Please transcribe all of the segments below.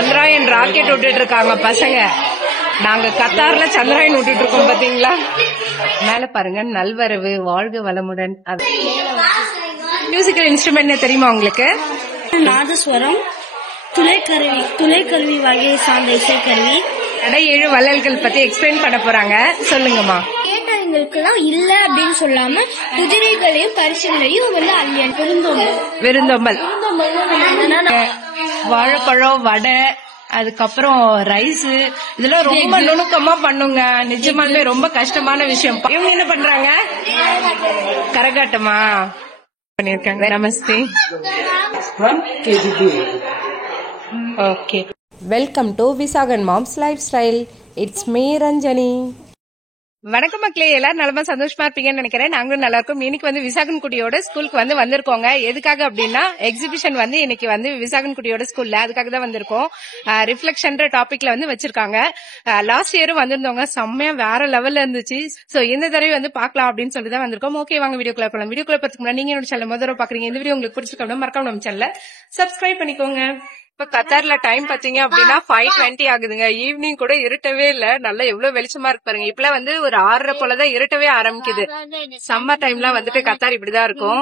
Chandrayaan rocket விட்டுட்டு இருக்காங்க பசங்க. நாங்க கத்தார்ல சந்திராயன் விட்டுட்டு இருக்கோம் பாத்தீங்களா. மேல பாருங்க, நல்வரவு வாழ்க வளமுடன். மியூசிக்கல் இன்ஸ்ட்ருமெண்ட் தெரியுமா உங்களுக்கு? நாதஸ்வரம், துளைக்கருவி வகையை சார்ந்த இசைக்கருவி. 7 வள்ளல்கள் பத்தி எக்ஸ்பிளைன் பண்ண போறாங்க, சொல்லுங்கம்மா. கேட்டவங்களுக்கெல்லாம் இல்ல அப்படின்னு சொல்லாம குதிரைகளையும் பரிசுகளையும் விருந்தோம்பல், வாழைப்பழம், வடை, அதுக்கப்புறம் ரைஸ், இதெல்லாம் ரொம்ப நுணுக்கமா பண்ணுங்க. நிஜமாலுமே ரொம்ப கஷ்டமான விஷயம். இவங்க என்ன பண்றாங்க? கரகாட்டமா பண்ணிருக்காங்க. நமஸ்தே. Okay, welcome to Visakan moms lifestyle. It's me Ranjani. வணக்கம் மக்களே, எல்லாரும் நலமா சந்தோஷமா இருப்பீங்கன்னு நினைக்கிறேன். நாங்களும் நல்லா இருக்கும். இன்னைக்கு வந்து விசாகன் குட்டியோட ஸ்கூலுக்கு வந்து வந்திருக்கோங்க. எதுக்காக அப்படின்னா, எக்ஸிபிஷன் வந்து இன்னைக்கு வந்து விசாகன் குட்டியோட ஸ்கூல்ல, அதுக்காக தான் வந்திருக்கோம். ரிஃப்ளெக்ஷன் டாபிக்ல வந்து வச்சிருக்காங்க. லாஸ்ட் இயரும் வந்திருந்தவங்க, செம்மையா வேற லெவல்ல இருந்துச்சு. சோ இந்த தடவை வந்து பாக்கலாம் அப்படின்னு சொல்லி தான் வந்திருக்கோம். ஓகே, வாங்க வீடியோக்குள்ள போலாம். வீடியோக்குள்ள பார்த்துக்கு முன்னாடி நீங்க என்னோட சேனல் முதல்ல பாக்குறீங்க, இந்த வீடியோ உங்களுக்கு பிடிச்சிருக்கோம் மறக்காம நம்ம சேனலை சப்ஸ்கிரைப் பண்ணிக்கோங்க. இப்ப கத்தார்ல டைம் பாத்தீங்க அப்படின்னா 5:20 ஆகுதுங்க. ஈவினிங் கூட இருட்டவே இல்ல. நல்லா எவ்வளவு வெளிச்சமா இருக்கு பாருங்க. இப்பெல்லாம் வந்து ஒரு 6:30 போலதான் இருட்டவே ஆரம்பிக்குது. சம்மர் டைம்லாம் வந்துட்டு கத்தார் இப்படிதான் இருக்கும்.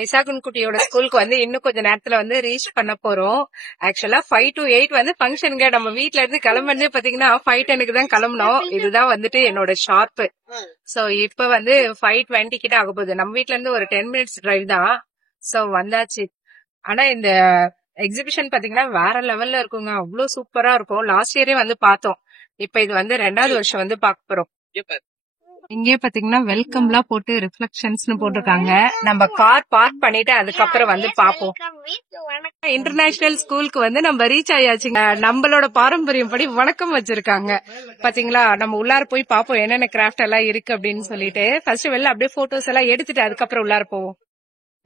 விசாகன் குட்டியோட ஸ்கூலுக்கு வந்து இன்னும் கொஞ்ச நேரத்துல வந்து ரீச் பண்ண போறோம். ஆக்சுவலா 5 to 8 வந்து ஃபங்க்ஷனுங்க. நம்ம வீட்ல இருந்து கிளம்புறது பாத்தீங்கன்னா 5:10 தான் கிளம்பணும். இதுதான் வந்துட்டு என்னோட ஷார்ப். சோ இப்ப வந்து 5:20 கிட்ட ஆக போகுது. நம்ம வீட்ல இருந்து ஒரு 10 minutes டிரைவ் தான். சோ வந்தாச்சு. ஆனா இந்த எக்ஸிபிஷன் பாத்தீங்கன்னா வேற லெவல்ல இருக்குங்க. அவ்வளவு சூப்பரா இருக்கும். லாஸ்ட் இயரே வந்து பார்த்தோம். இப்ப இது வந்து 2வது வருஷம் வந்து பார்க்க போறோம். இங்கே பாத்தீங்கன்னா வெல்கம்லாம் போட்டு ரிஃப்ளெக்ஷன்ஸ் போட்டிருக்காங்க. நம்ம கார் பார்க் பண்ணிட்டு அதுக்கப்புறம் வந்து பாப்போம். இன்டர்நேஷனல் ஸ்கூலுக்கு வந்து நம்ம ரீச் ஆயாச்சுங்க. நம்மளோட பாரம்பரியம் படி வணக்கம் வச்சிருக்காங்க பாத்தீங்களா. நம்ம உள்ளார போய் பாப்போம் என்னென்ன கிராஃப்ட் எல்லாம் இருக்கு அப்படின்னு சொல்லிட்டு. ஃபர்ஸ்ட் வெளில அப்படியே போட்டோஸ் எல்லாம் எடுத்துட்டு அதுக்கப்புறம் உள்ளார போவோம்.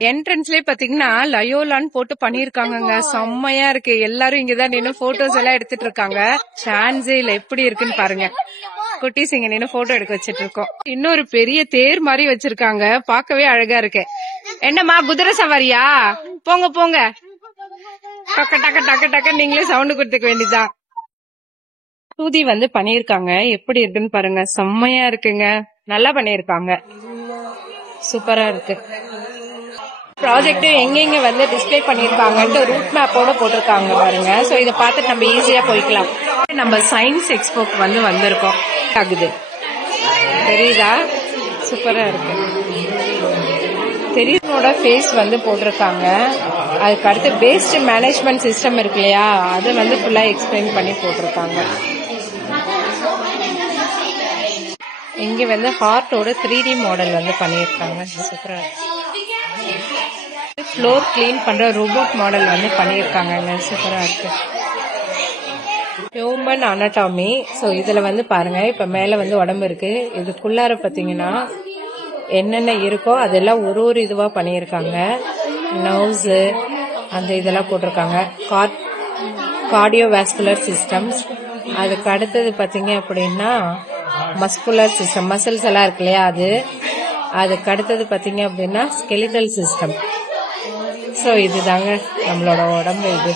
என்ட்ரன்ஸ்லயே பாத்தீங்கன்னா லயோலான்னு போட்டு பண்ணிருக்காங்க. செம்மையா இருக்கு. எல்லாரும் இங்கதான் நின்னு போட்டோஸ் எல்லாம் எடுத்துட்டு இருக்காங்க. சான்ஸே இல்ல, எப்படி இருக்குன்னு பாருங்க. குட்டீஸ் இங்க நின்னு போட்டோ எடுக்க வச்சிட்டு இருக்கோம். இன்னொரு பெரிய தேர் மாதிரி வச்சிருக்காங்க. பாக்கவே அழகா இருக்கு. என்னம்மா குதிரை சவாரியா? போங்க போங்க, டக்க டக்க டக்க டக்க நீங்களே சவுண்ட் கொடுத்துக்க வேண்டியதான். தூதி வந்து பண்ணிருக்காங்க. எப்படி இருக்குன்னு பாருங்க. செம்மையா இருக்குங்க. நல்லா பண்ணிருக்காங்க. சூப்பரா இருக்கு. ப்ராஜெக்ட் எங்கெங்க வந்து டிஸ்பிளே பண்ணிருக்காங்கன்ட்டு ரூட் மேப்போட போட்டிருக்காங்க பாருங்க. சோ இத பார்த்துட்டு நம்ம ஈஸியா போய்க்கலாம். நம்ம சயின்ஸ் எக்ஸ்போக்கு வந்து வந்திருக்கோம். ஆகுது தெரியுதா? சூப்பரா இருக்கு. தெரியுனோட ஃபேஸ் வந்து போட்டிருக்காங்க. அதுக்கு அடுத்து பேஸ்ட் மேனேஜ்மெண்ட் சிஸ்டம் இருக்கு இல்லையா, அதை வந்து ஃபுல்லா எக்ஸ்பிளைன் பண்ணி போட்டிருக்காங்க. இங்க வந்து ஹார்ட்டோட 3D மாடல் வந்து பண்ணிருக்காங்க. சூப்பரா இருக்கு. ஃப்ளோர் கிளீன் பண்ற ரோபோட் மாடல் வந்து பண்ணிருக்காங்க. சூப்பரா இருக்கு. Human anatomy. சோ இதுல வந்து பாருங்க, இப்ப மேல வந்து உடம்பு இருக்கு. இதுக்குள்ளார பாத்தீங்கன்னா என்னென்ன இருக்கோ அதெல்லாம் ஒரு இதுவா பண்ணிருக்காங்க. நர்வ்ஸ் அந்த இதெல்லாம் போட்டிருக்காங்க. Cardiovascular systems. அதுக்கு அடுத்தது பாத்தீங்க அப்படின்னா மஸ்குலர் சிஸ்டம், மசில்ஸ் எல்லாம் இருக்கு இல்லையா அது. அதுக்கு அடுத்தது பாத்தீங்க அப்படின்னா ஸ்கெலிட்டல் சிஸ்டம். சோ இதுதாங்க நம்மளோட உடம்பு. இது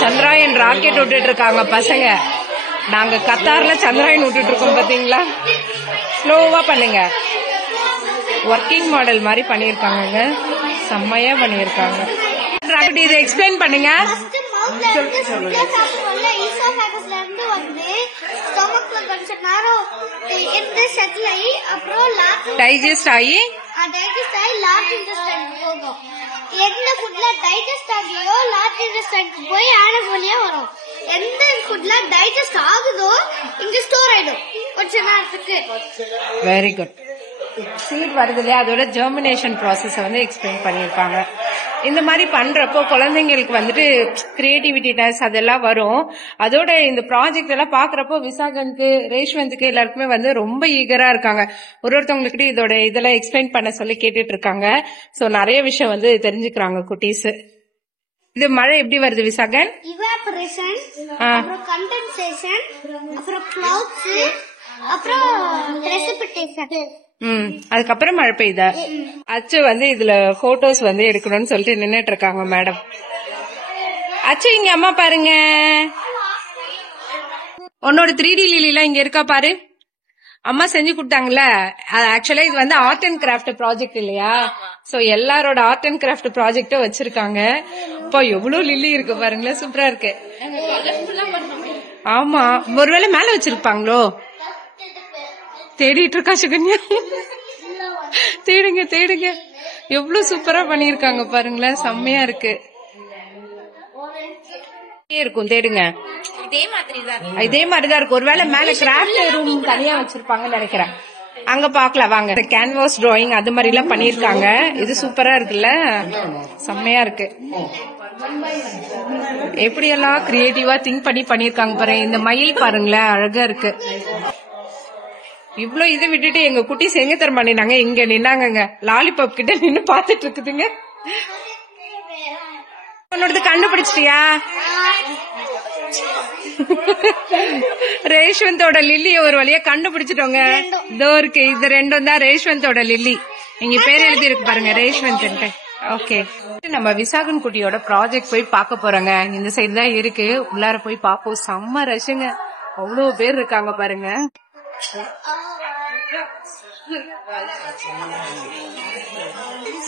சந்திராயன் ராக்கெட் விட்டுட்டு இருக்காங்க பசங்க. நாங்க கத்தார்ல சந்திராயன் விட்டுட்டு இருக்கோம் பாத்தீங்களா. ஸ்லோவா பண்ணுங்க. ஒர்க்கிங் மாடல் மாதிரி பண்ணிருக்காங்க. செம்மையா பண்ணிருக்காங்க. ராக்கெட் இதை எக்ஸ்பிளைன் பண்ணுங்க. டைஜஸ்ட் ஆகி எந்த ஃபுட்ல டைஜஸ்ட் ஆகலையோ லார்ஜ் இன்டெஸ்டைனுக்கு போய் ஆனஸ் வழியா வரும். எந்த ஃபுட்ல டைஜஸ்ட் ஆகுதோ இங்க ஸ்டோர் ஆயிடும் கொஞ்ச நேரத்துக்கு. Very good. சீட் வருது இல்லையா, அதோட ஜெர்மினேஷன் ப்ராசஸ வந்து எக்ஸ்பிளைன் பண்ணிருக்காங்க. இந்த மாதிரி பண்றப்போ குழந்தைங்களுக்கு வந்துட்டு கிரியேட்டிவிட்டினஸ் அதெல்லாம் வரும். அதோட இந்த ப்ராஜெக்ட் எல்லாம் பாக்குறப்போ விசாகனுக்கு, ரேஷ்வந்துக்கு எல்லாருக்குமே வந்து ரொம்ப ஈகரா இருக்காங்க. ஒருத்தவங்களுக்கு இதோட இதெல்லாம் எக்ஸ்பிளைன் பண்ண சொல்லி கேட்டுட்டு இருக்காங்க. சோ நிறைய விஷயம் வந்து தெரிஞ்சுக்கிறாங்க குட்டீஸ். இது மழை எப்படி வருது விசாகன்? இவாபரேஷன், அப்புறம் கண்டென்சேஷன், அப்புறம் கிளவுட்ஸ், அப்புறம் பிரசிபிடேஷன். அதுக்கப்புறம் மழை பெய்யுதா? அச்சு வந்து இதுல போட்டோஸ் வந்து எடுக்கணும்னு சொல்லிட்டு நின்னுட்டு இருக்காங்க மேடம். அச்சு இங்க அம்மா பாருங்க, உன்னோட 3D லிலி எல்லாம் இங்க இருக்கா பாரு. அம்மா செஞ்சு கொடுத்தாங்கல்ல. ஆக்சுவலா இது வந்து ஆர்ட் அண்ட் கிராஃப்ட் ப்ராஜெக்ட் இல்லையா? சோ எல்லாரோட ஆர்ட் அண்ட் கிராஃப்ட் ப்ராஜெக்டும் வச்சிருக்காங்க. இப்போ எவ்வளவு லில்லி இருக்கு பாருங்களேன், சூப்பரா இருக்கு. ஆமா, ஒருவேளை மேல வச்சிருப்பாங்களோ? தேடிட்டு இருக்கா சுகன்யா. தேடுங்க தேடுங்க, எவ்வளவு சூப்பரா பண்ணிருக்காங்க பாருங்களேன், செம்மையா இருக்கு. இருக்கும் தேடுங்க. இதே மாதிரிதான் இருக்கும். ஒருவேளை மேல கிராஃப்ட் ரூம் தனியா வச்சிருப்பாங்கன்னு நினைக்கிறேன். அங்க பாக்கலாம் வாங்க. கேன்வாஸ் டிராயிங் அது மாதிரி எல்லாம் பண்ணிருக்காங்க. இது சூப்பரா இருக்குல்ல, செம்மையா இருக்கு. எப்படி எல்லாம் கிரியேட்டிவா திங்க் பண்ணி பண்ணிருக்காங்க பாருங்க. இந்த மயில் பாருங்களேன், அழகா இருக்கு. இவ்வளவு இதை விட்டுட்டு எங்க குட்டி எங்க தரம் பண்ணினாங்க, இங்க நின்னாங்க லாலிபாப் கிட்ட நின்னு பாத்துட்டு இருக்குதுங்க. உன்னோடது கண்டுபிடிச்சிட்டியா? ரேஷ்வந்தோட லில்லிய ஒரு வழியா கண்டுபிடிச்சிட்டோங்க. இதோ இருக்கு, இது ரெண்டும் தான் ரேஷ்வந்தோட லில்லி. இங்க பேர் எழுதி இருக்கு பாருங்க, ரேஷ்வந்த். ஓகே, நம்ம விசாகன் குட்டியோட ப்ராஜெக்ட் போய் பார்க்க போறோங்க. இந்த சைடு தான் இருக்கு, உள்ளார போய் பாப்போம். செம்ம ரஷுங்க, அவ்வளவு பேர் இருக்காங்க பாருங்க.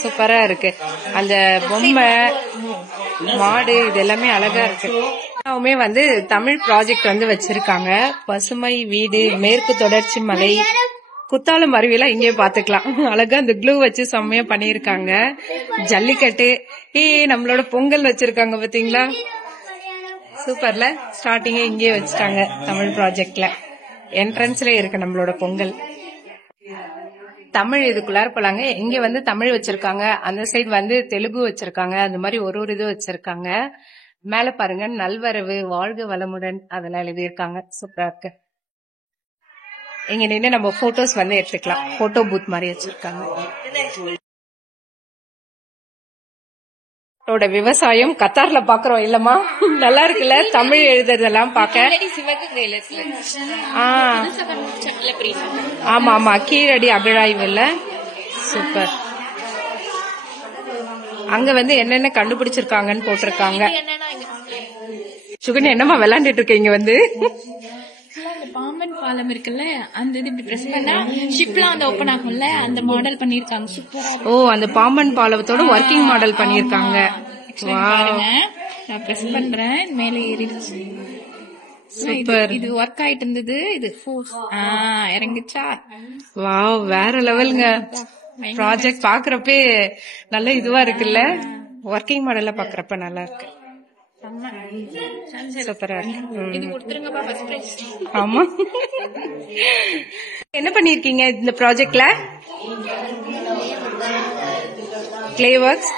சூப்பரா இருக்கு. அந்த பொம்மை, மாடு, இது எல்லாமே அழகா இருக்கு. வந்து தமிழ் ப்ராஜெக்ட் வந்து வச்சிருக்காங்க. பசுமை வீடு, மேற்கு தொடர்ச்சி மலை, குத்தாலம் அருவியெல்லாம் இங்கே பாத்துக்கலாம். அழகா அந்த க்ளூ வச்சு செம்மையா பண்ணிருக்காங்க. ஜல்லிக்கட்டு, நம்மளோட பொங்கல் வச்சிருக்காங்க பாத்தீங்களா, சூப்பர்ல. ஸ்டார்டிங்கே இங்கே வச்சுட்டாங்க தமிழ் ப்ராஜெக்ட்ல. என்ட்ரன்ஸ்ல இருக்கு நம்மளோட பொங்கல். தமிழ் இதுக்குள்ளார போலாங்க. இங்க வந்து தமிழ் வச்சிருக்காங்க, அந்த சைடு வந்து தெலுங்கு வச்சிருக்காங்க. அந்த மாதிரி ஒரு இது வச்சிருக்காங்க. மேல பாருங்க, நல்வரவு, வாழ்க வளமுடன் அதெல்லாம் எழுதியிருக்காங்க. சூப்பரா இருக்கு. இங்க நின்று நம்ம போட்டோஸ் வந்து எடுத்துக்கலாம். போட்டோ பூத் மாதிரி வச்சிருக்காங்க. விவசாயம் கத்தார்ல பாக்குறோம் இல்லமா, நல்லா இருக்குல்ல தமிழ் எழுதுறதெல்லாம் பாக்க. ஆமா ஆமா, கீழடி அபிழாய்வு இல்ல, சூப்பர். அங்க வந்து என்னென்ன கண்டுபிடிச்சிருக்காங்கன்னு போட்டிருக்காங்க. சுகன்யா என்னமா விளையாண்டுட்டு இருக்கீங்க வந்து? பாம்பன் பாலம் இருக்குல்ல, அந்த இது இப்படி பிரஸ் பண்ணா ஷிப்லாம் வந்து ஓபன் ஆகும்ல, அந்த மாடல் பண்ணிருக்காங்க. சூப்பரா. ஓ, அந்த பாம்பன் பாலத்தோட ஒர்க்கிங் மாடல் பண்ணிருக்காங்க. நான் பிரஸ் பண்றேன், மேல ஏறிடுச்சு. சூப்பர். இது ஒர்க் ஆயிட்டு இருந்தது, இது இறங்குச்சா. வாவ், வேற லெவலுங்க. ப்ராஜெக்ட் பாக்குறப்பே நல்ல இதுவா இருக்குல்ல, ஒர்க்கிங் மாடல்ல பாக்குறப்ப நல்லா இருக்கு. சூப்பரா இருக்கு. ஆமா, என்ன பண்ணிருக்கீங்க இந்த ப்ராஜெக்ட்ல? கிளே ஒர்க்ஸ்,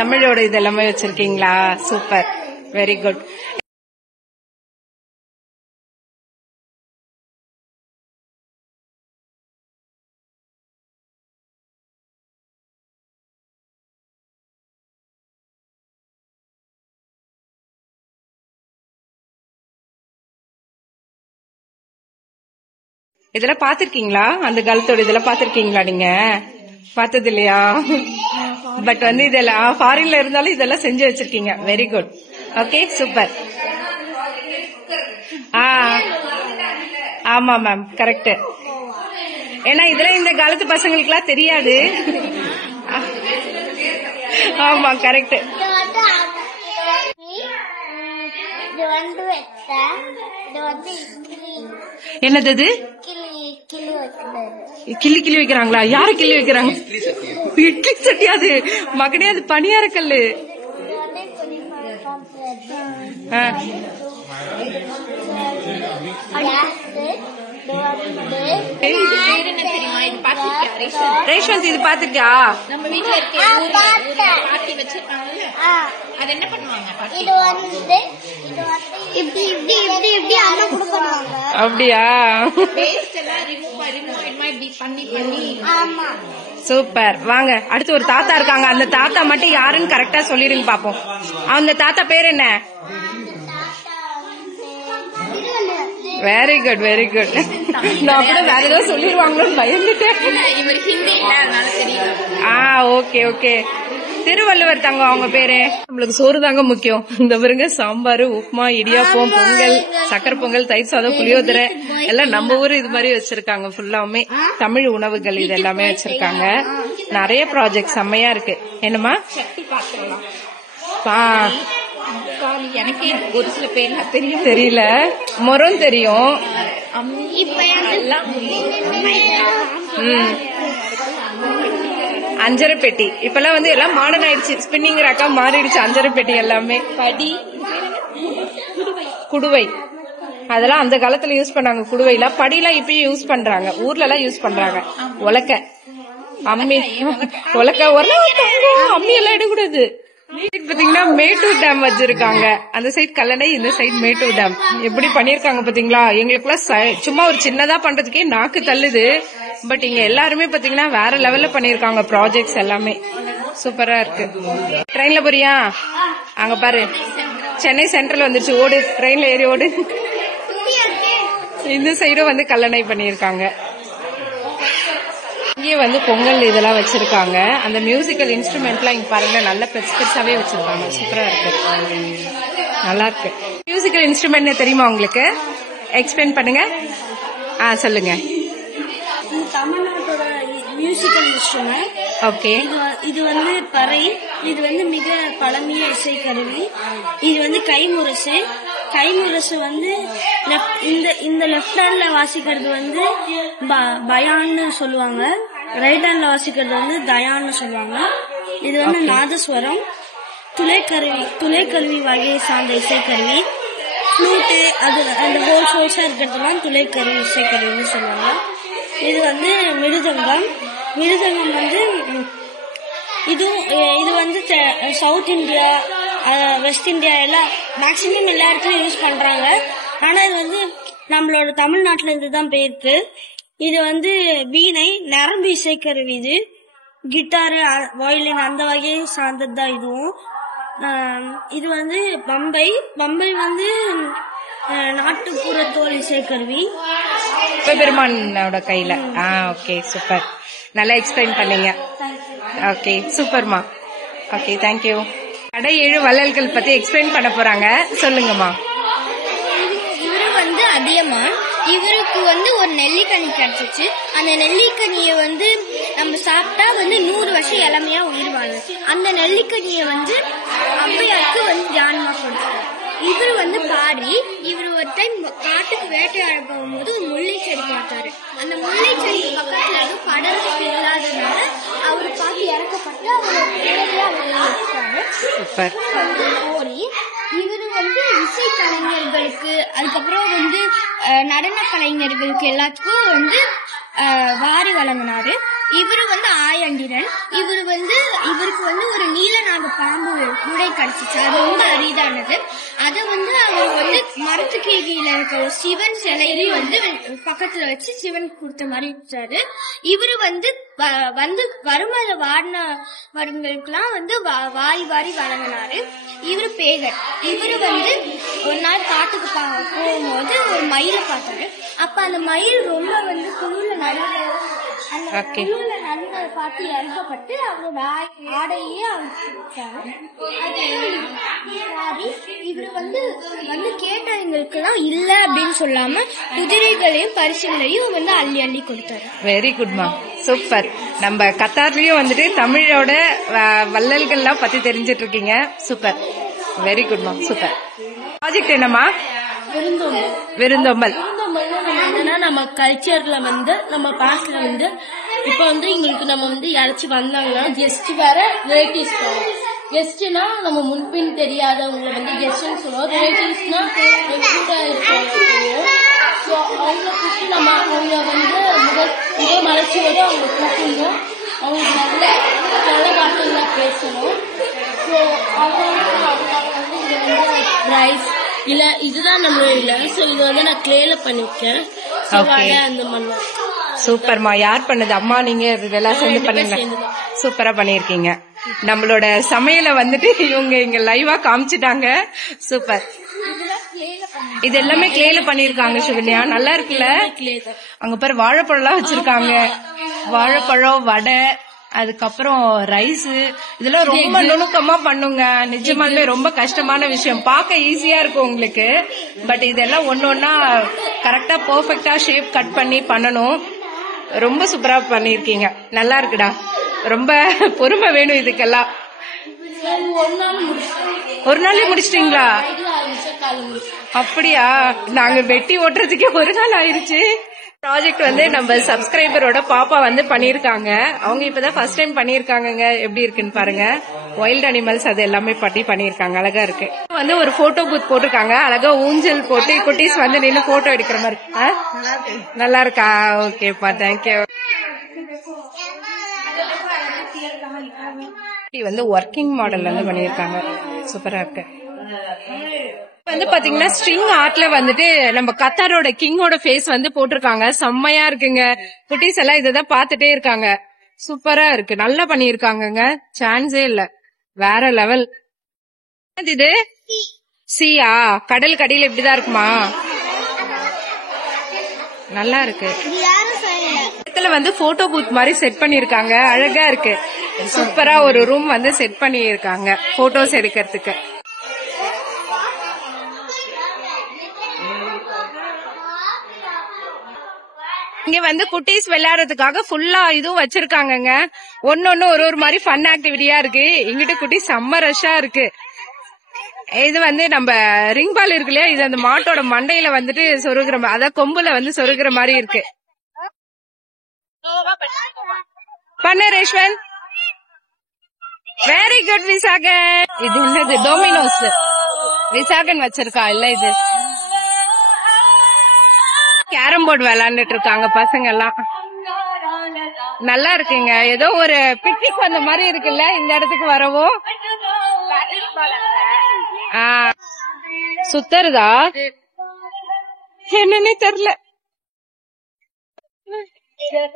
தமிழோட இதெல்லாமே வச்சிருக்கீங்களா? Super, very good. இதெல்லாம் பாத்திருக்கீங்களா? அந்த காலத்தோட இதெல்லாம் பாத்திருக்கீங்களா? நீங்க பார்த்தது இல்லையா? பட் வந்து இதெல்லாம் ஃபாரின்ல இருந்தாலும் இதெல்லாம் செஞ்சு வச்சிருக்கீங்க. Very good. Okay, super. ஆமா மேம், கரெக்ட். ஏன்னா இதெல்லாம் இந்த காலத்து பசங்களுக்கு எல்லாம் தெரியாது. ஆமா, கரெக்ட். என்னது? கிள்ளி கிள்ளி வைக்கிறாங்களா? யாரு கிள்ளி வைக்கிறாங்க? இட்லி சட்டியாது மகனே, அது பனியார கல்லு. ரேஷ்வந்த், இது பாத்துக்கியா? நம்ம வீட்டுல இருக்க பாட்டி வச்சிருக்காங்கல்ல, அது என்ன பண்ணுவாங்க? இது வந்து இப்படி இப்படி இப்படி இப்படி அம்மா கொடுப்பாங்க. அப்படியா? வேஸ்ட் எல்லாம் ரிமூவ் இப்படி பண்ணி பண்ணி. ஆமா, சூப்பர். வாங்க, அடுத்து ஒரு தாத்தா இருக்காங்க. அந்த தாத்தா மட்டும் யாருன்னு கரெக்டா சொல்லிருங்க பாப்போம். அந்த தாத்தா பேர் என்ன? Very good, very good. நான் கூட வேற ஏதாவது சொல்லிடுவாங்களோன்னு பயந்துட்டேன். இவர் ஹிந்தி இல்ல, அதனால தெரியும். Okay okay. திருவள்ளுவர் தங்கம் அவங்க பேரு. நம்மளுக்கு சோறு தாங்க முக்கியம். இந்த பாருங்க சாம்பார், உப்புமா, இடியாப்பம், பொங்கல், சக்கரை பொங்கல், தயிர் சாதம், புளியோதரை எல்லாம் நம்ம ஊரு இது மாதிரி வச்சிருக்காங்க. ஃபுல்லாமே தமிழ் உணவுகள் இது எல்லாமே வச்சிருக்காங்க. நிறைய ப்ராஜெக்ட் செம்மையா இருக்கு. என்னமா எனக்கு ஒரு சில பேர்லாம் தெரியும், தெரியல. மொரம் தெரியும். அஞ்சரை பெட்டி இப்பெல்லாம் வந்து எல்லாம் மாடர்ன் ஆயிடுச்சு. ஸ்பின்னிங் ராக்கா மாறிடுச்சு அஞ்சரை பெட்டி எல்லாமே. படி, குடுவை அதெல்லாம் அந்த காலத்துல யூஸ் பண்ணாங்க. குடுவைலாம் படிலாம் இப்பயும் யூஸ் பண்றாங்க. ஊர்ல எல்லாம் யூஸ் பண்றாங்க. உலக்க, அம்மி, உலக்க, அம்மி எல்லாம் எடுக்கூடாது. பாத்தீங்கன்னா மேட்டூர் டேம் வச்சிருக்காங்க. அந்த சைட் கல்லணை, இந்த சைட் மேட்டூர் டேம். எப்படி பண்ணிருக்காங்க பாத்தீங்களா? எங்களுக்குலாம் சும்மா ஒரு சின்னதா பண்றதுக்கே நாக்கு தள்ளுது. பட் இங்க எல்லாருமே பாத்தீங்கன்னா வேற லெவல்ல பண்ணிருக்காங்க. ப்ராஜெக்ட்ஸ் எல்லாமே சூப்பரா இருக்கு. ட்ரெயின்ல போறியா? அங்க பாரு சென்னை சென்ட்ரல் வந்துருச்சு. ஓடு, ட்ரெயின்ல ஏறி ஓடு. இந்த சைடும் வந்து கல்லணை பண்ணிருக்காங்க. இங்கே வந்து பொங்கல் இதெல்லாம் வச்சிருக்காங்க. அந்த மியூசிக்கல் இன்ஸ்ட்ருமெண்ட்லாம் இங்க பாருங்க நல்ல பெருசு பெருசாவே வச்சிருக்காங்க. சூப்பரா இருக்கு, நல்லா இருக்கு. மியூசிக்கல் இன்ஸ்ட்ருமெண்ட் தெரியுமா உங்களுக்கு? எக்ஸ்பிளைன் பண்ணுங்க. சொல்லுங்க. தமிழ்நாட்டோட மியூசிக்கல் இன்ஸ்ட்ருமெண்ட். ஓகே. இது வந்து பறை. இது வந்து மிக பழமைய இசை கருவி. இது வந்து கைமுரசு. கைமுரசு வந்து இந்த லெப்ட் ஹேண்ட்ல வாசிக்கிறது வந்து பயான்னு சொல்லுவாங்க. ரைட் ஹேண்ட்ல வாசிக்கிறது வந்து தயான்னு சொல்லுவாங்க. இது வந்து நாதஸ்வரம். துளைக்கருவி வகையை சார்ந்த இசைக்கருவி. ஃப்ளூட்டு, அது அந்த ஹோல்ஸா இருக்கிறதுலாம் துளைக்கருவி இசைக்கருவின்னு சொல்லுவாங்க. இது வந்து மிருதங்கம். மிருதங்கம் வந்து இது வந்து சவுத் இந்தியா, வெஸ்ட் இந்தியா எல்லாம் மேக்சிமம் எல்லா இடத்துலயும் யூஸ் பண்றாங்க. ஆனா இது வந்து நம்மளோட தமிழ்நாட்டுல இருந்து தான் போயிருக்கு. இது வந்து வீணை, நரம்பு இசைக்கருவி. இது கிட்டாரு, வயலின் அந்த வகையை சார்ந்தது தான் இதுவும். இது வந்து பம்பை வந்து நாட்டுப்புற தோல் இசைக்கருவி. பெருமானோட கையில. Okay, super. நல்லா எக்ஸ்பிளைன் பண்ணீங்க. ஓகே, சூப்பர்மா. Okay, thank you. கடை 7 வள்ளல்கள் பத்தி எக்ஸ்பிளைன் பண்ண போறாங்க. சொல்லுங்கம்மா. இவரு வந்து அதியமான். இவருக்கு வந்து ஒரு நெல்லிக்கனி கிடைச்சிச்சு. அந்த நெல்லிக்கனிய வந்து நம்ம சாப்பிட்டா வந்து 100 வருஷம் இளமையா உயிர் வாழும். அந்த நெல்லிக்கனிய வந்து அவ்வையாருக்கு வந்து தியானமா கொடுத்தாரு. இவர் வந்து பாடி, இவர் ஒரு டைம் காட்டுக்கு வேட்டையாட போகும்போது ஒரு முல்லை செடி பார்த்தாரு. அந்த முல்லை செடி பக்கத்துல எதுவும் படர்ந்து இல்லாததுனால அவரு பார்த்து இறக்கப்பட்டு வந்து ஓடி இவரு வந்து இசை கலைஞர்களுக்கு, அதுக்கப்புறம் வந்து நடன கலைஞர்களுக்கு எல்லாத்துக்கும் வந்து வாரி வழங்கினாரு. இவரு வந்து ஆயண்டிரன். இவருக்கு வந்து ஒரு நீலநாக பாம்பு கூடை கிடைச்சிச்சு. அது ரொம்ப அரிதானது. அதை வந்து அவர் வந்து மரத்துக்கு கீழே இருக்க ஒரு சிவன் சிலையை வந்து பக்கத்துல வச்சு சிவனுக்கு கொடுத்த மாதிரி இருக்காரு. இவரு வந்து வறுமையில வாடினவர்களுக்கெல்லாம் வந்து வாரி வாரி வழங்கினாரு. இவரு பேகர். இவரு வந்து ஒரு நாள் காட்டுக்கு போகும்போது ஒரு மயிலை பார்த்தாரு. அப்ப அந்த மயில் ரொம்ப வந்து குழுல நடுவில் பார்த்து இறக்கப்பட்டு அவரோட ஆடையே இவரு வந்து கேட்டவங்களுக்கு எல்லாம் இல்ல அப்படின்னு சொல்லாம குதிரைகளையும் பரிசுகளையும் வந்து அள்ளி அள்ளி கொடுத்தாரு. வெரி குட்மா, சூப்பர். நம்ம கத்தார்லயும் வந்துட்டு தமிழோட வள்ளல்கள்லாம் பத்தி தெரிஞ்சிட்டு இருக்கீங்க. சூப்பர், வெரி குட்மா, சூப்பர். ப்ராஜெக்ட் என்னம்மா? விருந்தோம்பல். நம்ம கல்ச்சர்ல வந்து நம்ம பாஸ்ட்ல வந்து இப்ப வந்து எங்களுக்கு நம்ம வந்து யாராச்சும் வந்தாங்கன்னா கெஸ்ட் வேற ரிலேட்டிவ்ஸ் வேற. கெஸ்ட்னா நம்ம முன்பின் தெரியாதவங்களை வந்து கெஸ்ட்னு சொல்லுவோம். ரிலேட்டிவ்ஸ்னா கூட தெரியும். ஸோ அவங்கள கூப்பிட்டு நம்ம அவங்க வந்து முக மலர்ச்சியோட அவங்க கூப்பிடணும். அவங்களுக்கு நல்ல வார்த்தைகளா பேசணும். ஸோ அவங்க வந்து ரைஸ் இல்ல இதுதான் நம்ம இல்ல. ஸோ இது வந்து நான் கிளேல பண்ணிருக்கேன். அந்த மண்ணு சூப்பர்மா. யார் பண்ணது? அம்மா நீங்க இதெல்லாம் சேர்ந்து பண்ணீங்க. சூப்பரா பண்ணிருக்கீங்க. நம்மளோட சமையல வந்துட்டு இவங்க இங்க லைவா காமிச்சிட்டாங்க. சூப்பர். இது எல்லாமே கிளேல பண்ணிருக்காங்க. சுகன்யா, நல்லா இருக்குல்ல? அங்க பாரு வாழைப்பழம் எல்லாம் வச்சிருக்காங்க. வாழைப்பழம், வடை, அதுக்கப்புறம் ரைஸ், இதெல்லாம் ரொம்ப நுணுக்கமா பண்ணுங்க. நிஜமாலுமே ரொம்ப கஷ்டமான விஷயம். பார்க்க ஈஸியா இருக்கும் உங்களுக்கு, பட் இதெல்லாம் ஒன்னொன்னா கரெக்டா பெர்ஃபெக்ட்டா ஷேப் கட் பண்ணி பண்ணணும். ரொம்ப சூப்பரா பண்ணிருக்கீங்க, நல்லா இருக்குடா. ரொம்ப பொறுமை வேணும் இதுக்கெல்லாம். ஒரு நாளே முடிச்சிட்டீங்களா? அப்படியா? நாங்க வெட்டி ஓட்டுறதுக்கே ஒரு நாள் ஆயிருச்சு. ப்ராஜெக்ட் வந்து நம்ம சப்ஸ்கிரைபரோட பாப்பா வந்து பண்ணிருக்காங்க. அவங்க இப்பதான் ஃபர்ஸ்ட் டைம் பண்ணிருக்காங்க. எப்படி இருக்குன்னு பாருங்க. வைல்ட் அனிமல்ஸ் அது எல்லாமே பண்ணிருக்காங்க. அழகா இருக்கு. வந்து ஒரு போட்டோ பூத் போட்டிருக்காங்க. அழகா ஊஞ்சல் போட்டு குட்டீஸ் வந்து நின்று போட்டோ எடுக்கிற மாதிரி. நல்லா இருக்கா? ஓகேப்பா, தேங்க்யூ. வந்து ஒர்க்கிங் மாடல் வந்து பண்ணிருக்காங்க. சூப்பரா இருக்கு. வந்து பாத்தீங்கன்னா ஸ்ட்ரிங் ஆர்ட்ல வந்துட்டு நம்ம கத்தாரோட கிங்கோட ஃபேஸ் வந்து போட்டிருக்காங்க. செம்மையா இருக்குங்க. குட்டீஸ் எல்லாம் இததான் பாத்துட்டே இருக்காங்க. சூப்பரா இருக்கு, நல்லா பண்ணிருக்காங்க. சான்ஸே இல்ல, வேற லெவல். இது சியா? கடல் கடியில இப்படிதான் இருக்குமா? நல்லா இருக்கு. இடத்துல வந்து போட்டோ பூத் மாதிரி செட் பண்ணிருக்காங்க. அழகா இருக்கு. சூப்பரா ஒரு ரூம் வந்து செட் பண்ணிருக்காங்க போட்டோஸ் எடுக்கிறதுக்கு. இங்க வந்து குட்டீஸ் விளையாடுறதுக்காக ஃபுல்லா இதுவும் வச்சிருக்காங்க. ஒன்னொன்னு ஒரு மாதிரி ஃபன் ஆக்டிவிட்டியா இருக்கு. இங்கிட்ட குட்டீஸ் செம்ம ரஷ்ஷா இருக்கு. இது வந்து நம்ம ரிங் பால் இருக்கு இல்லையா, இது அந்த மாட்டோட மண்டையில வந்துட்டு சொருகிற, அதாவது கொம்புல வந்து சொருகிற மாதிரி இருக்கு. பண்ண ரேஷ்வன், வெரி குட் விசாகன். இது என்னது? டொமினோஸ். விசாகன் வச்சிருக்கா இல்ல? இது கேரம் போர்டு விளையாண்டுட்டு இருக்காங்க பசங்க எல்லாம். நல்லா இருக்குங்க. ஏதோ ஒரு பிக்னிக் வந்த மாதிரி இருக்குல்ல இந்த இடத்துக்கு வரவும். சுத்தருதா என்னன்னே தெரியல.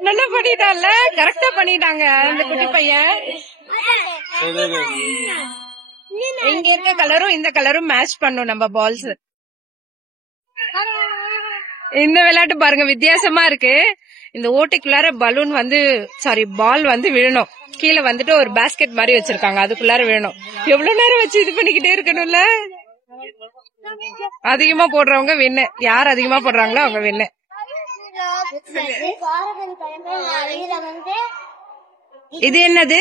நல்லா பண்ணிட்டான்ல, கரெக்டா பண்ணிட்டாங்க அந்த குட்டி பையன். இங்க இருக்க கலரும் இந்த கலரும் மேட்ச் பண்ணும் நம்ம பால்ஸ். இந்த விளையாட்டு பாருங்க, வித்தியாசமா இருக்கு. இந்த ஓட்டைக்குள்ளார பலூன் வந்து பால் வந்து விழணும். கீழே வந்துட்டு ஒரு பாஸ்கெட் மாதிரி வச்சிருக்காங்க, அதுக்குள்ளார விழணும். எவ்வளவு நேரம் வச்சு இது பண்ணிக்கிட்டே இருக்கணும்ல. அதிகமா போடுறவங்க வின்னு. யார் அதிகமா போடுறாங்களோ அவங்க வின்னு. இது என்னது?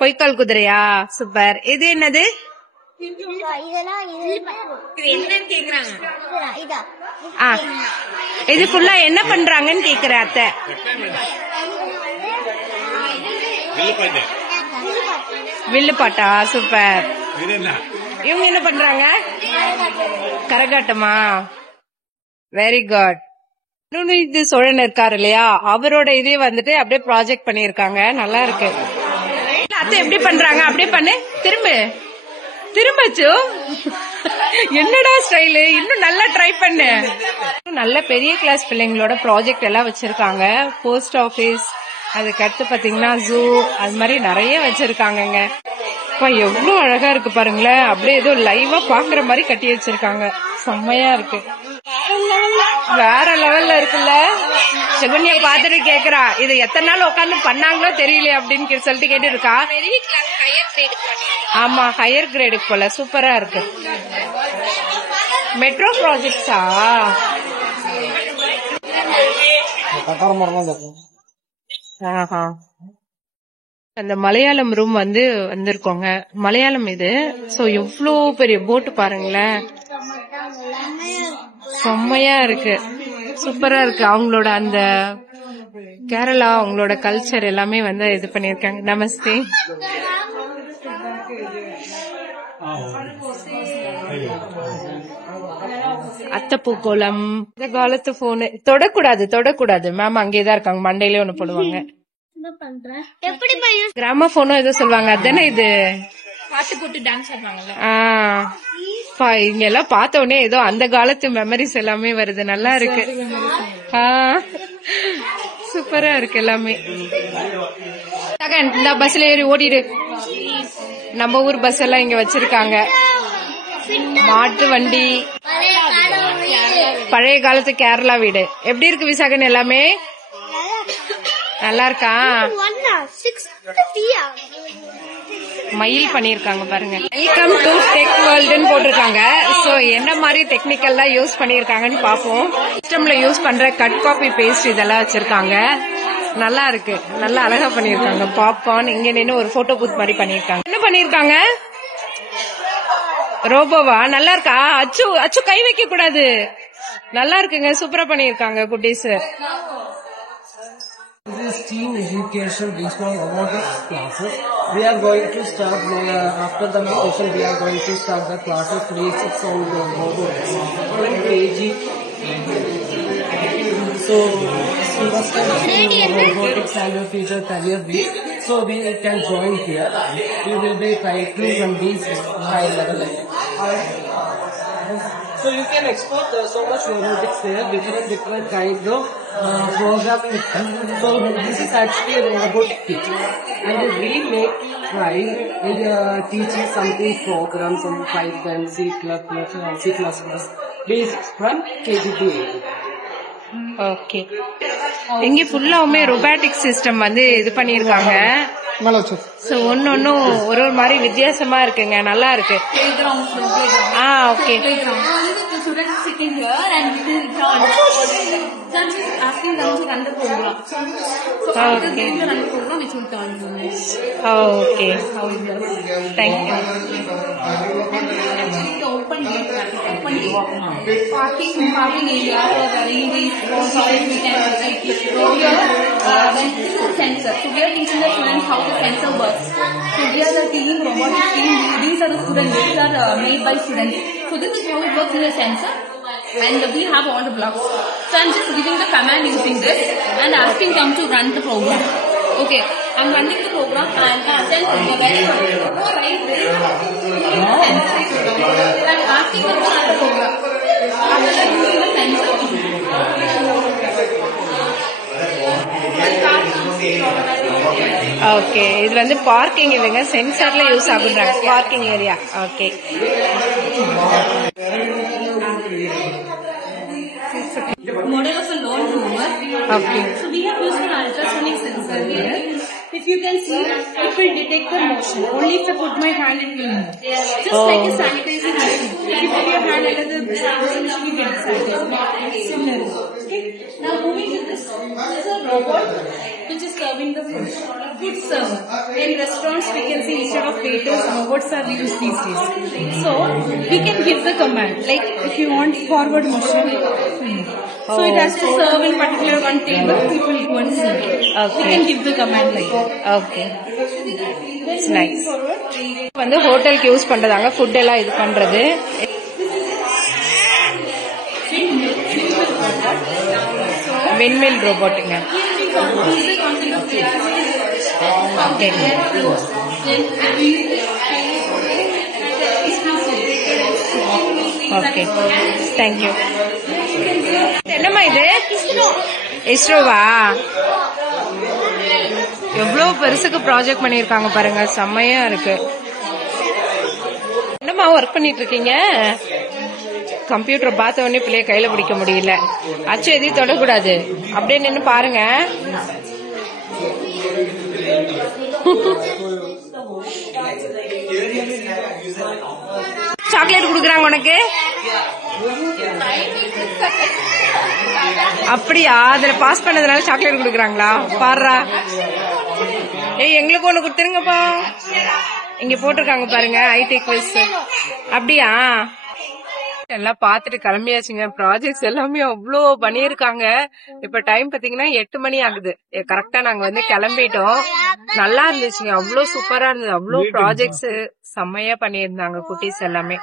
பொய்க்கால் குதிரையா? சூப்பர். இது என்னது? இது ஃபுல்லா என்ன பண்றாங்கன்னு கேக்குற அத்தை. வில்லுப்பாட்டா? சூப்பர். இவங்க என்ன பண்றாங்க? கரகாட்டமா? Very good. இது சோழன் இருக்காரு இல்லையா, அவரோட இதே வந்துட்டு அப்படியே ப்ராஜெக்ட் பண்ணிருக்காங்க. நல்லா இருக்கு. அத்தை எப்படி பண்றாங்க? அப்படியே பண்ணு. திரும்பச்சு. என்னடா ஸ்டைலு, இன்னும் நல்லா ட்ரை பண்ணு. நல்ல பெரிய கிளாஸ் பிள்ளைங்களோட ப்ராஜெக்ட் எல்லாம் வச்சிருக்காங்க. போஸ்ட் ஆபீஸ், அதுக்கடுத்து பாத்தீங்கன்னா ஜூ, அது மாதிரி நிறைய வச்சிருக்காங்க. எவ்வளவு அழகா இருக்கு பாருங்களேன். அப்படியே ஏதோ லைவா பாக்குற மாதிரி கட்டி வச்சிருக்காங்க. செம்மையா இருக்கு, வேற லெவல்ல இருக்குல்ல. செகுனியா பாத்துட்டு கேக்குறா, இது எத்தனை நாள் உட்காந்து பண்ணாங்களோ தெரியல அப்படின்னு சொல்லிட்டு கேட்டு இருக்கா. ஆமா, ஹையர் கிரேடுக்கு போல. சூப்பரா இருக்கு. மெட்ரோ ப்ராஜெக்ட்ஸா? அந்த மலையாளம் ரூம் வந்து வந்திருக்கோங்க. மலையாளம் இது. சோ எவ்வளவு பெரிய போட்டு பாருங்களேன், செம்மையா இருக்கு, சூப்பரா இருக்கு. அவங்களோட அந்த கேரளா, அவங்களோட கல்ச்சர் எல்லாமே வந்து இது பண்ணிருக்காங்க. நமஸ்தே. அத்தப்பூக்கோளம். இந்த காலத்து போனு தொடக்கூடாது மேம். அங்கேதான் இருக்காங்க, மண்டையிலே ஒண்ணு போடுவாங்க. கிராம போனும் ஏதோ சொல்லுவாங்க, அதானே இது. பாட்டு போட்டு டான்ஸ் ஆடுவாங்கல்ல. இங்க எல்லாம் பார்த்த உடனே ஏதோ அந்த காலத்து மெமரிஸ் எல்லாமே வருது. நல்லா இருக்கு. சூப்பரா இருக்கு எல்லாமே. இந்த பஸ்ல ஏறி ஓடிடு. நம்ம ஊர் பஸ் எல்லாம் இங்க வச்சிருக்காங்க. மாட்டு வண்டி, பழைய காலத்து கேரளா வீடு. எப்படி இருக்கு விசாகன்? எல்லாமே நல்லா இருக்கா? 650 மயில் பண்ணிருக்காங்க பாருங்க. வெல்கம் டு டெக் வேர்ல்டுன்னு போட்டிருக்காங்க. சோ என்ன மாதிரி டெக்னிக்கல்லாம் யூஸ் பண்ணிருக்காங்கன்னு பாப்போம். சிஸ்டம்ல யூஸ் பண்ற கட் காப்பி பேஸ்ட் இதெல்லாம் வச்சிருக்காங்க. நல்லா இருக்கு, நல்லா அழகா பண்ணிருக்காங்க. பாப்கார்ன் இங்க நின்று ஒரு போட்டோ பூத் மாதிரி பண்ணிருக்காங்க. என்ன பண்ணிருக்காங்க? ரோபோவா? நல்லா இருக்கா? அச்சு அச்சு கை வைக்க கூடாது. நல்லா இருக்குங்க, சூப்பரா பண்ணிருக்காங்க குட்டீஸ். This is teen education regional robotics classes. We are going to start after the session. We are going to start the classes basics on the robotics. KG. So we must have robotics and your future career week. So we can join here. We will be trying to run these high level. So you can export so much robotics there, different kinds of programming. So this is actually a robotic kit, and we make try teaching something programs on Python, C++, basics from KG to 8. Okay, இங்க ஃபுல்லாவுமே robotic system வந்து இது பண்ணிருக்காங்க. So ஒன்னொன்னும் ஒரு ஒரு மாதிரி வித்தியாசமா இருக்குங்க, நல்லா இருக்கு. Okay. Okay, thank you. Parking area for the ranges, sensor. So we are teaching the students how the sensor works. So we are the team, robotics team. These are the students. These are made by students. So this is how it works in the sensor. And we have all the blocks. So I'm just giving the command using this and asking them to run the program. Okay, I'm running the program and sensor. I'm asking them to run the program. After that, using the sensor. Okay, இது வந்து parking இல்லைங்க, சென்சார்ல use ஆகுறாங்க. Parking area. Okay. Model of a lawn mower. Okay. So we have used an ultrasonic sensor here. If you can see, it will detect the motion. Only if I put my hand, it will move. Just like a sanitizing machine. If you put your hand under the machine, you get sanitized. Similar. Okay. Now moving to this. This is a robot which is serving the food. Food server. In restaurants, we can see instead of waiters, robots are used these days. So we can give the command. Like if you want forward motion. So it has to serve in particular one table. It will go and serve. Okay. We can give the command like that. Okay, it's nice. வந்து ஹோட்டலுக்கு use பண்றதாங்க, food எல்லாம் இது பண்றது. விண்மில் ரோபோட்டுங்க. Okay, okay, thank you. என்னம்மா இது? இஸ்ரோவா? எவ்வளவு பெருசுக்கு ப்ராஜெக்ட் பண்ணிருக்காங்க பாருங்க, செம்மையா இருக்கு. என்னம்மா ஒர்க் பண்ணிட்டு இருக்கீங்க? கம்ப்யூட்டர் பார்த்த உடனே பிள்ளைய கையில பிடிக்க முடியல. அச்சு எதையும் தொடக்கூடாது, அப்படியே நின்னு பாருங்க. சாக்லேட் குடுக்கறாங்க உனக்கு? அப்படியா? அதுல பாஸ் பண்ணதுனால சாக்லேட் குடுக்கறாங்களா? பாருடா. ஏய், எங்களுக்கு ஒண்ணு கொடுத்துருங்கப்பா. இங்க போட்டிருக்காங்க பாருங்க, ஐடி குவிஸ். அப்படியா? எல்லாம் பாத்துட்டு கிளம்பியாச்சுங்க. ப்ராஜெக்ட்ஸ் எல்லாமே அவ்வளோ பண்ணியிருக்காங்க. இப்ப டைம் பாத்தீங்கன்னா 8 மணி ஆகுது. கரெக்டா நாங்க வந்து கிளம்பிட்டோம். நல்லா இருந்துச்சுங்க, அவ்வளோ சூப்பரா இருந்தது. அவ்வளோ ப்ராஜெக்ட்ஸ் செம்மையா பண்ணியிருந்தாங்க குட்டீஸ் எல்லாமே.